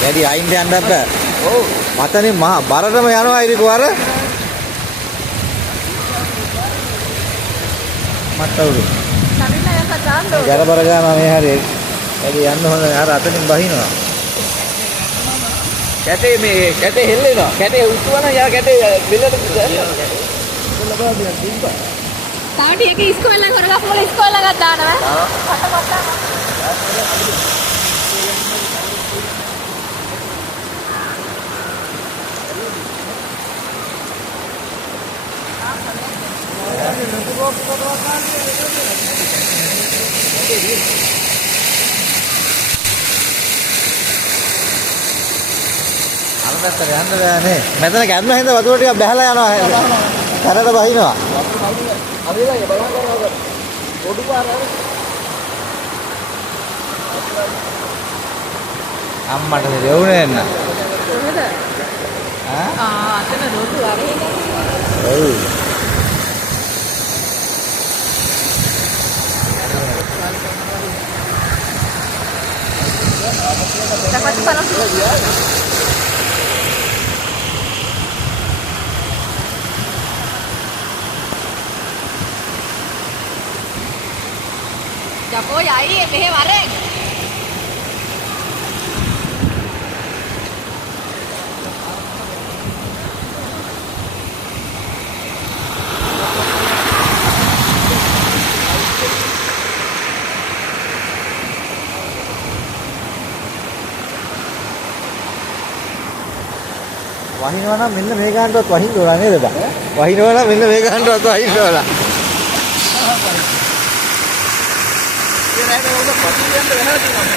වැඩි අයින්ට යන්නත් බෑ. ඔව්. මතනේ මහා බරටම යනවා ඉරිකෝ අර. මත්තවුරු. නමිනා යක දාන්නෝ. ජරබර ගානවා මේ හරිය. වැඩි යන්න හොඳ අර අතනින් බහිනවා. කැටේ මේ කැටේ හෙල්ලෙනවා. කැටේ උස්සුවන යා කැටේ බෙල්ලට තව ටික ඉස්කෝලේ කරලා පොල ඉස්කෝලේ ගත්ත දානවා. අර පැත්තට යන්න බෑනේ. මෙතන කැඩුන හින්දා වතුර ටිකක් බහලා යනවා. කරට බහිනවා. අරේලා බලන්න කරනවා. පොඩු පාර අම්මට දෙවුනේ නැන්න. කොහෙද? අතන රොටු අරේ ගන්න. ඔව්. dapat panas Japo yai mehe wareng වහිනවා නම් මෙන්න මේ ගන්නටවත් වහින්න ඕන නේද බා? වහිනවා නම් මෙන්න මේ ගන්නටවත් වහින්න ඕන. ඒ රැඳෙන්න උඩ පටු යන්න වෙනවා.